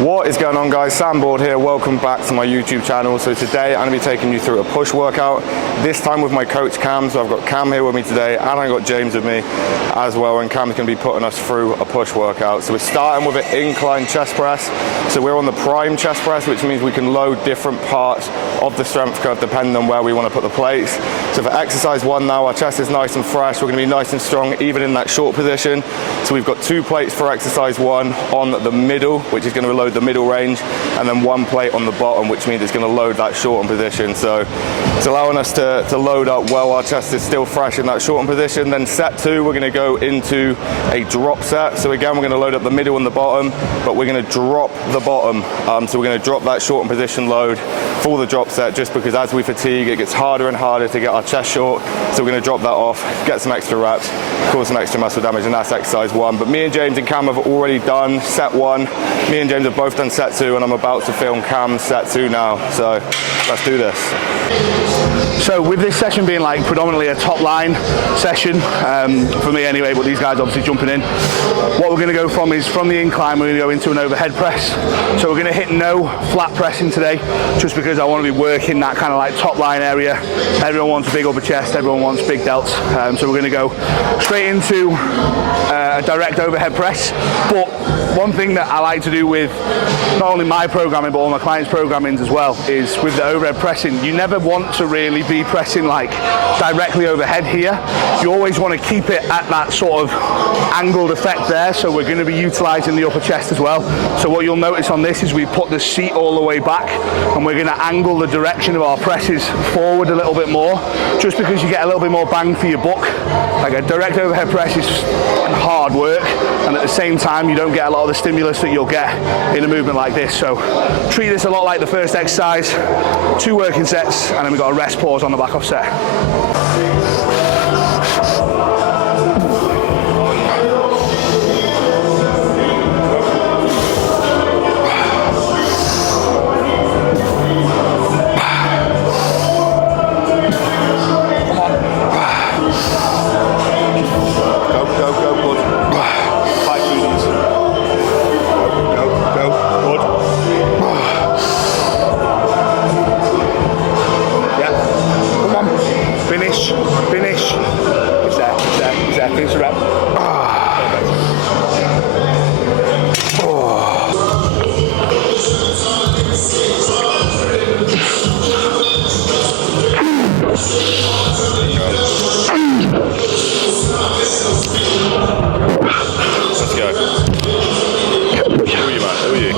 What is going on, guys? Sam Board here. Welcome back to my YouTube channel. So today I'm going to be taking you through a push workout, this time with my coach Cam. So I've got Cam here with me today, and I've got James with me as well, and Cam's going to be putting us through a push workout. So we're starting with an incline chest press. So we're on the prime chest press, which means we can load different parts of the strength curve depending on where we want to put the plates. So for exercise 1 now, our chest is nice and fresh. We're going to be nice and strong even in that short position. So we've got 2 plates for exercise 1 on the middle, which is going to load the middle range, and then 1 plate on the bottom, which means it's going to load that shortened position. So it's allowing us to load up while our chest is still fresh in that shortened position. Then set 2, we're going to go into a drop set. So again, we're going to load up the middle and the bottom, but we're going to drop the bottom. So we're going to drop that shortened position load for the drop set, just because as we fatigue, it gets harder and harder to get our chest short. So we're going to drop that off, get some extra reps, cause some extra muscle damage, and that's exercise 1. But me and James and Cam have already done set 1. Me and James have both done set 2, and I'm about to film Cam's set 2 now. So let's do this. So with this session being like predominantly a top line session, for me anyway, but these guys obviously jumping in, what we're going to go from is from the incline, we're going to go into an overhead press. So we're going to hit no flat pressing today, just because I want to be working that kind of like top line area. Everyone wants a big upper chest, everyone wants big delts. So we're going to go straight into a direct overhead press. But one thing that I like to do with not only my programming but all my clients' programmings as well is with the overhead pressing, you never want to really be pressing like directly overhead here. You always want to keep it at that sort of angled effect there. So we're going to be utilizing the upper chest as well. So what you'll notice on this is we put the seat all the way back, and we're going to angle the direction of our presses forward a little bit more, just because you get a little bit more bang for your buck. Like a direct overhead press is hard work, and at the same time you don't get a lot of the stimulus that you'll get in a movement like this. So treat this a lot like the first exercise, 2 working sets, and then we've got a rest pause on the back off set. Finish the rep. Let's go. Who are you, man? Who are you?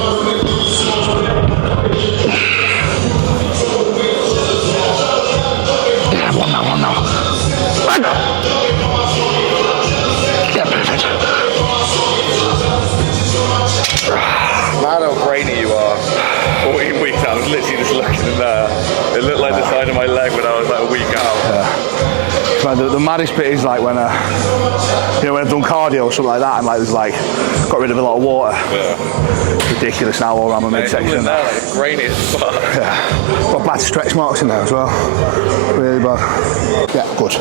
Yeah, one now. Man, how grainy you are. 14 weeks, I was literally just looking in there. It looked like the side of my leg when I was like a week out. Yeah. Right, the maddest bit is like when when I've done cardio or something like that, and like there's like got rid of a lot of water. Yeah. Ridiculous now all around my midsection. There, like grainy as fuck. Yeah. Got bad stretch marks in there as well. Really bad. Yeah, good.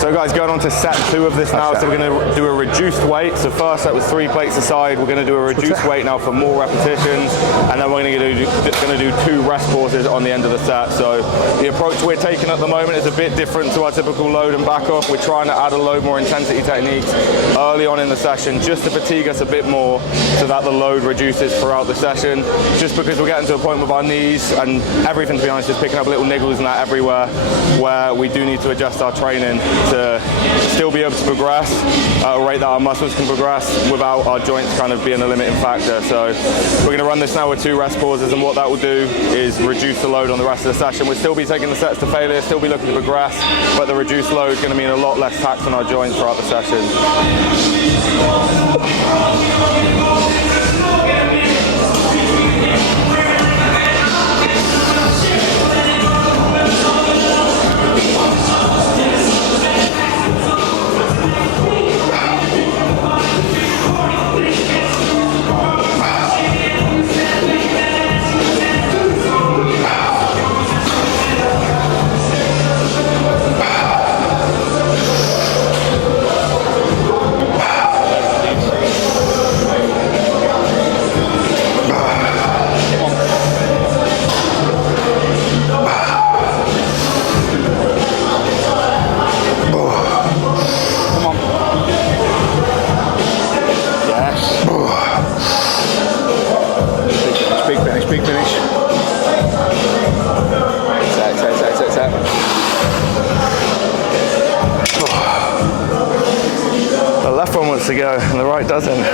So guys, going on to set 2 of this now. So we're going to do a reduced weight. So first set was 3 plates aside. We're going to do a reduced weight now for more repetitions, and then we're going to do 2 rest pauses on the end of the set. So the approach we're taking at the moment is a bit different to our typical load and back off. We're trying to add a load more intensity techniques early on in the session, just to fatigue us a bit more, so that the load reduces throughout the session. Just because we're getting to a point with our knees and everything, to be honest, is picking up little niggles and that everywhere, where we do need to adjust our training to still be able to progress at a rate that our muscles can progress without our joints kind of being a limiting factor. So we're going to run this now with 2 rest pauses, and what that will do is reduce the load on the rest of the session. We'll still be taking the sets to failure, still be looking to progress, but the reduced load is going to mean a lot less tax on our joints throughout the session. it doesn't.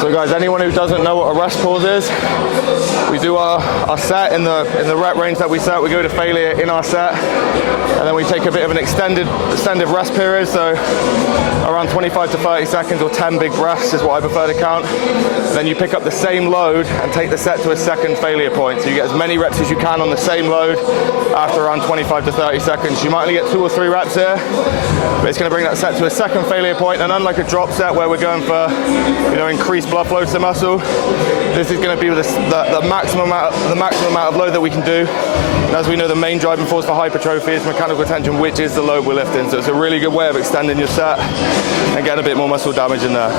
So guys, anyone who doesn't know what a rest pause is, we do our set in the rep range that we set. We go to failure in our set, and then we take a bit of an extended rest period. So around 25 to 30 seconds, or 10 big breaths is what I prefer to count. Then you pick up the same load and take the set to a second failure point. So you get as many reps as you can on the same load after around 25 to 30 seconds. You might only get 2 or 3 reps here, but it's going to bring that set to a second failure point. And unlike a drop set where we're going for, you know, increased blood flow to the muscle, this is going to be the maximum amount of load that we can do. And as we know, the main driving force for hypertrophy is mechanical tension, which is the load we're lifting. So it's a really good way of extending your set and getting a bit more muscle damage in there.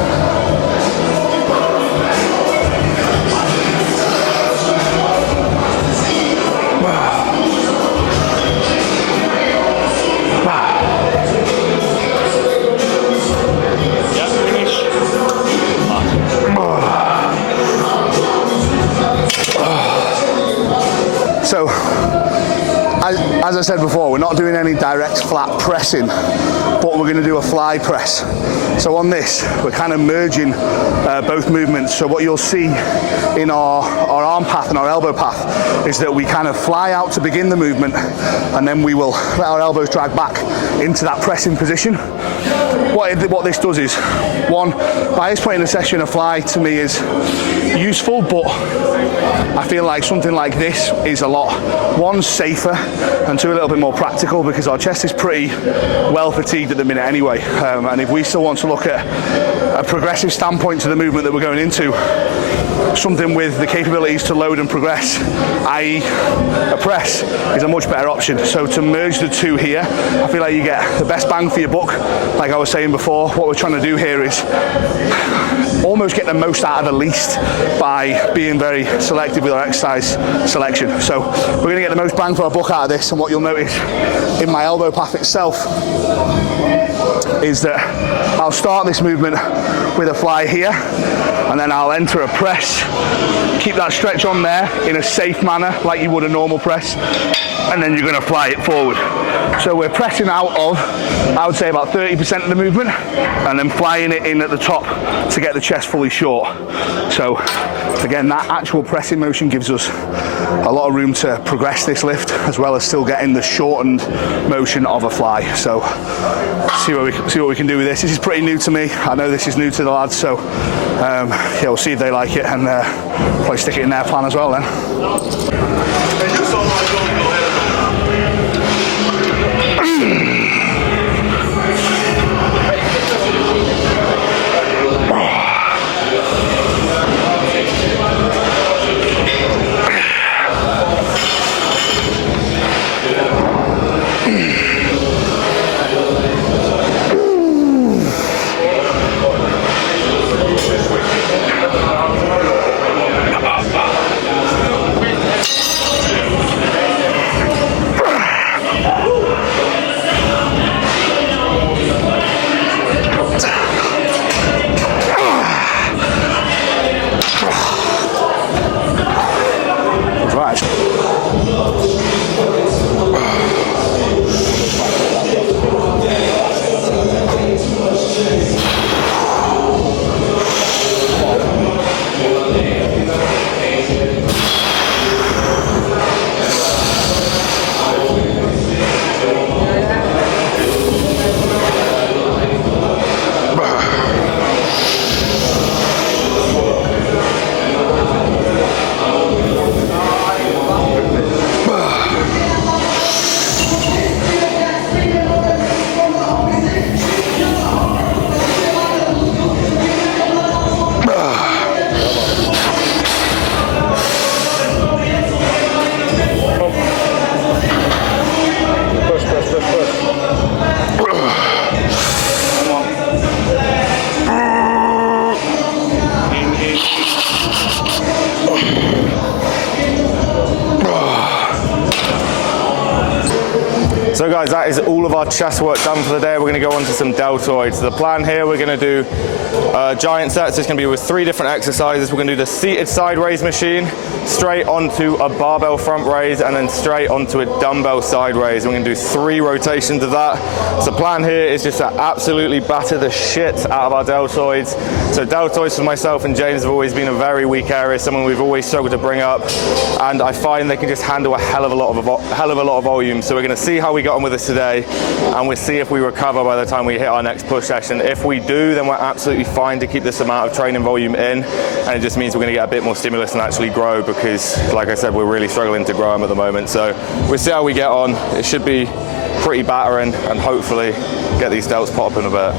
So, as I said before, we're not doing any direct flat pressing, but we're going to do a fly press. So on this, we're kind of merging both movements. So what you'll see in our arm path and our elbow path is that we kind of fly out to begin the movement, and then we will let our elbows drag back into that pressing position. What this does is, one, by this point in the session, a fly to me is useful, but I feel like something like this is a lot, one, safer, and two, a little bit more practical, because our chest is pretty well fatigued at the minute anyway. And if we still want to look at a progressive standpoint to the movement that we're going into, something with the capabilities to load and progress, i.e. a press, is a much better option. So to merge the two here, I feel like you get the best bang for your buck. Like I was saying before, what we're trying to do here is almost get the most out of the least by being very selective with our exercise selection. So we're going to get the most bang for our buck out of this, and what you'll notice in my elbow path itself is that I'll start this movement with a fly here, and then I'll enter a press, keep that stretch on there in a safe manner like you would a normal press, and then you're going to fly it forward. So we're pressing out of, I would say, about 30% of the movement, and then flying it in at the top to get the chest fully short. So again, that actual pressing motion gives us a lot of room to progress this lift, as well as still getting the shortened motion of a fly. So see what we can do with this. This is pretty new to me. I know this is new to the lads, so yeah, we'll see if they like it, and probably stick it in their plan as well then. So guys, that is all of our chest work done for the day. We're going to go on to some deltoids. So the plan here, we're going to do giant sets. It's going to be with 3 different exercises. We're going to do the seated side raise machine, straight onto a barbell front raise, and then straight onto a dumbbell side raise. We're going to do 3 rotations of that. So the plan here is just to absolutely batter the shit out of our deltoids. So deltoids for myself and James have always been a very weak area, something we've always struggled to bring up, and I find they can just handle a hell of a lot of volume. So we're going to see how we got on with this today, and we'll see if we recover by the time we hit our next push session. If we do, then we're absolutely fine to keep this amount of training volume in, and it just means we're going to get a bit more stimulus and actually grow, because like I said, we're really struggling to grow them at the moment. So we'll see how we get on. It should be pretty battering, and hopefully get these delts popping a bit.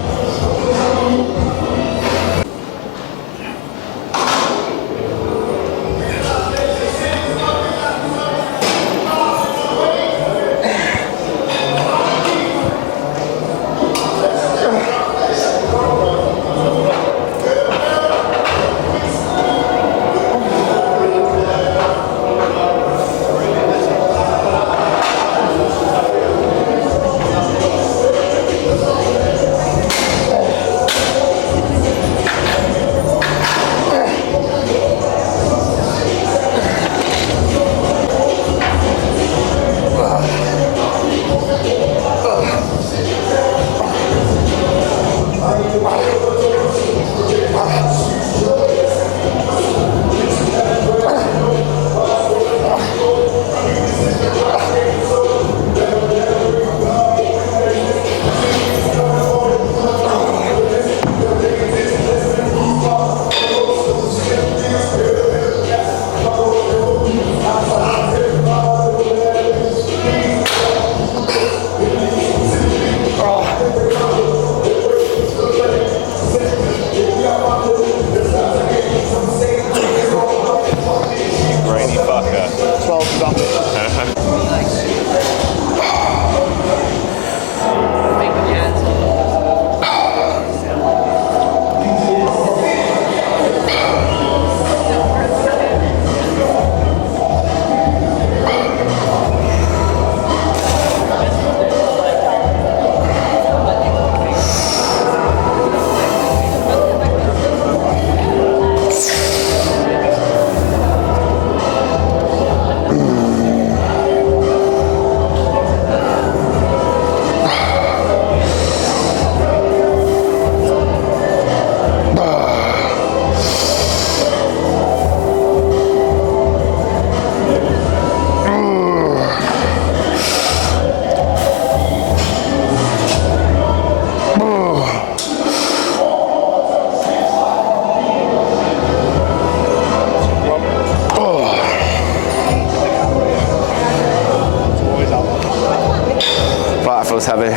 Feels heavy.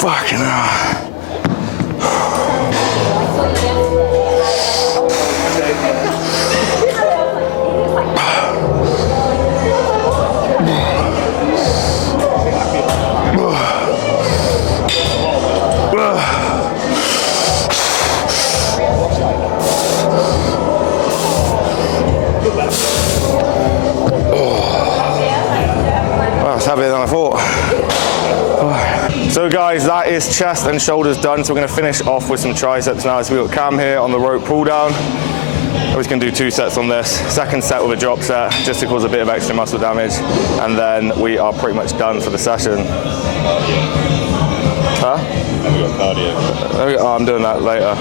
Fucking hell. Heavier than I thought. So guys, that is chest and shoulders done. So we're going to finish off with some triceps now. So we've got Cam here on the rope pull down. We're just going to do 2 sets on this. Second set with a drop set, just to cause a bit of extra muscle damage. And then we are pretty much done for the session. Huh? Have you got cardio? Oh, I'm doing that later.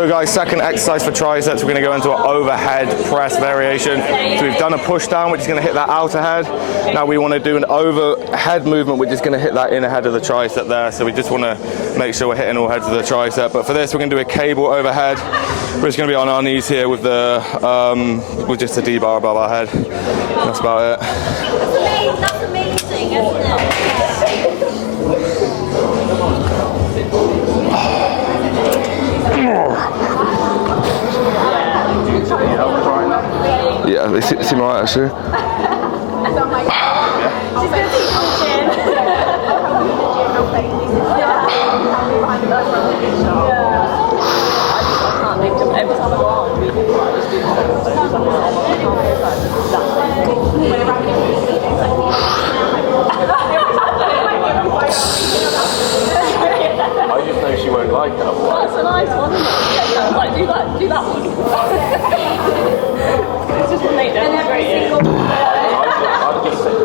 So guys, second exercise for triceps, we're going to go into an overhead press variation. So we've done a push down, which is going to hit that outer head. Now we want to do an overhead movement, which is going to hit that inner head of the tricep there. So we just want to make sure we're hitting all heads of the tricep. But for this, we're going to do a cable overhead. We're just going to be on our knees here with the with just a D-bar above our head. That's about it. That's amazing, isn't it? Yeah, they seem alright actually. She's going to keep I just know she won't like it. That's a nice one, isn't it? Like, do that one. It's just make them I'd just take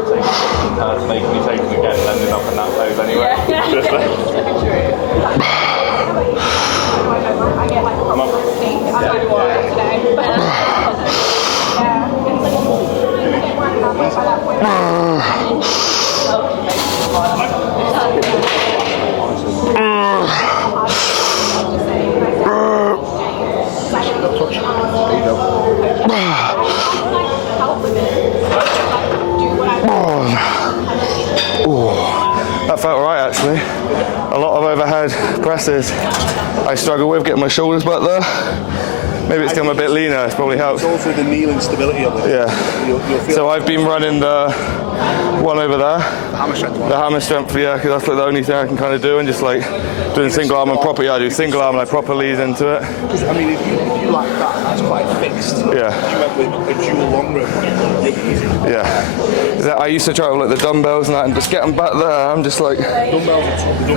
her to make me take them again and ended up in that pose anyway. Just Come on. That felt right actually. A lot of overhead presses I struggle with, getting my shoulders back there. Maybe it's become a bit leaner, it's probably helped. It's also the kneeling stability of it. Yeah. You'll feel So I've been running the one over there. the hammer strength one. The hammer strength, yeah, because that's like the only thing I can kind of do, and just like doing single arm and proper, yeah, I do single arm and I proper lead into it. Because, I mean, if you like that, that's quite fixed. Yeah. If you went with a dual long rope, you're easy. Yeah. I used to try with like the dumbbells and that, and just get them back there, I'm just like, Dumbbells will be too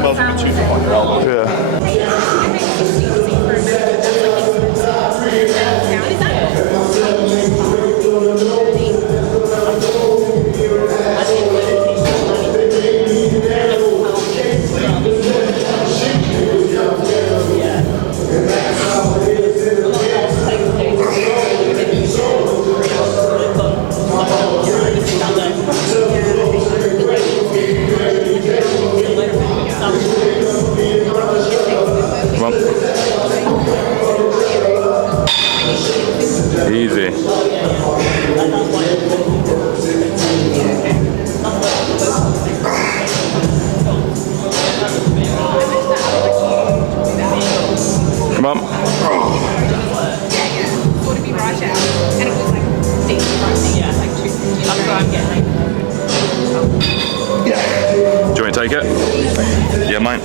on your elbow. yeah. Come on. Easy. Come on. Would be right out, and it was like deep pricing, like 250. That's what I'm getting. Do you want me to take it? Yeah, mine.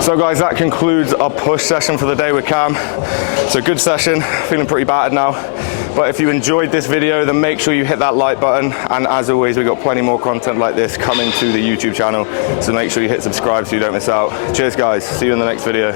So guys, that concludes our push session for the day with Cam. It's a good session, feeling pretty battered now. But if you enjoyed this video, then make sure you hit that like button. And as always, we've got plenty more content like this coming to the YouTube channel. So make sure you hit subscribe so you don't miss out. Cheers guys, see you in the next video.